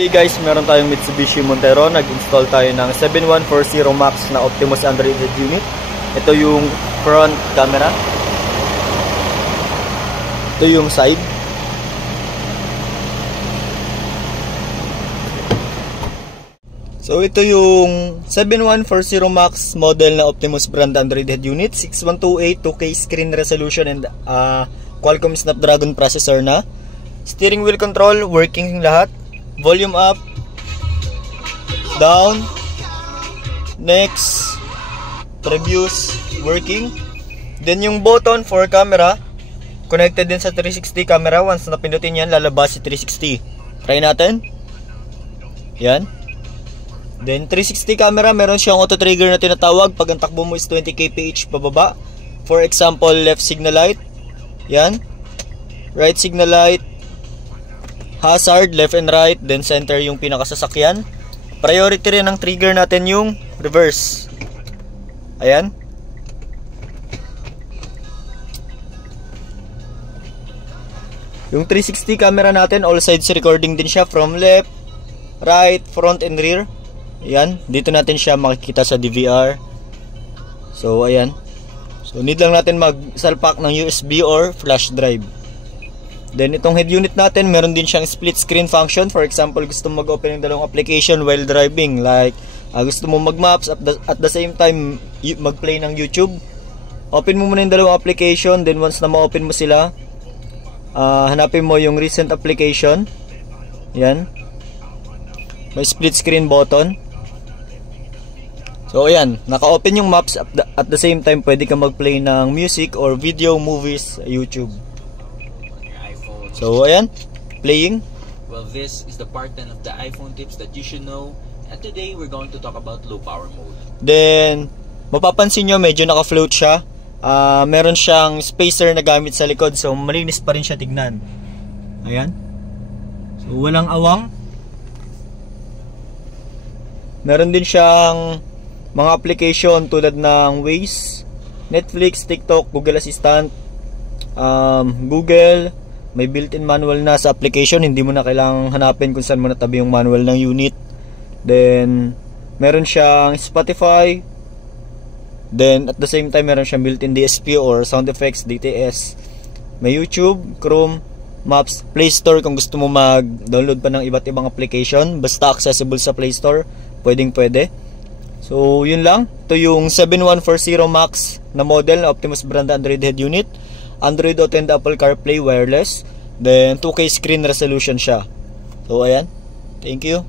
Today guys, meron tayong Mitsubishi Montero. Nag-install tayo ng 7140 Max na Optimus Android unit. Ito yung front camera. Ito yung side. So ito yung 7140 Max model na Optimus brand Android head unit, 6128 2K screen resolution and Qualcomm Snapdragon processor na. Steering wheel control working lahat. Volume up, down, next, previews working. Then yung button for camera connected din sa 360 camera. Once na pindutin yan, lalabas si 360. Try natin. Yan. Then 360 camera, meron siyang auto trigger na tinatawag pag ang takbo mo is 20 kph pababa. For example, left signal light. Yan. Right signal light. Hazard, left and right, then center yung pinakasasakyan. Priority rin ng trigger natin yung reverse. Ayan. Yung 360 camera natin, all sides recording din siya from left, right, front and rear. Ayan, dito natin siya makikita sa DVR. So ayan. So need lang natin mag-salpak ng USB or flash drive. Then itong head unit natin, meron din siyang split screen function. For example, gusto mo mag-open ng dalawang application while driving. Like, gusto mo mag-maps at the same time mag-play ng YouTube. Open mo muna yung dalawang application. Then once na ma-open mo sila, hanapin mo yung recent application. Yan. May split screen button. So ayan, naka-open yung maps at the same time pwede ka mag-play ng music or video, movies, YouTube. So ayan, playing. Well, this is the part 10 of the iPhone tips that you should know. And today we're going to talk about low power mode. Then mapapansin nyo medyo naka-float siya. Meron siyang spacer na gamit sa likod, so malinis pa rin siya tignan. Ayan. So walang awang. Meron din siyang mga application tulad ng Waze, Netflix, TikTok, Google Assistant, Google. May built-in manual na sa application, hindi mo na kailangang hanapin kung saan mo natabi yung manual ng unit. Then meron siyang Spotify. Then at the same time meron siyang built-in DSP or sound effects, DTS. May YouTube, Chrome, Maps, Play Store kung gusto mo mag-download pa ng iba't ibang application. Basta accessible sa Play Store, pwede. So yun lang. Ito yung 7140 Max na model na Optimus brand Android head unit. Android Auto and Apple CarPlay wireless. Then 2K screen resolution siya. So ayan. Thank you.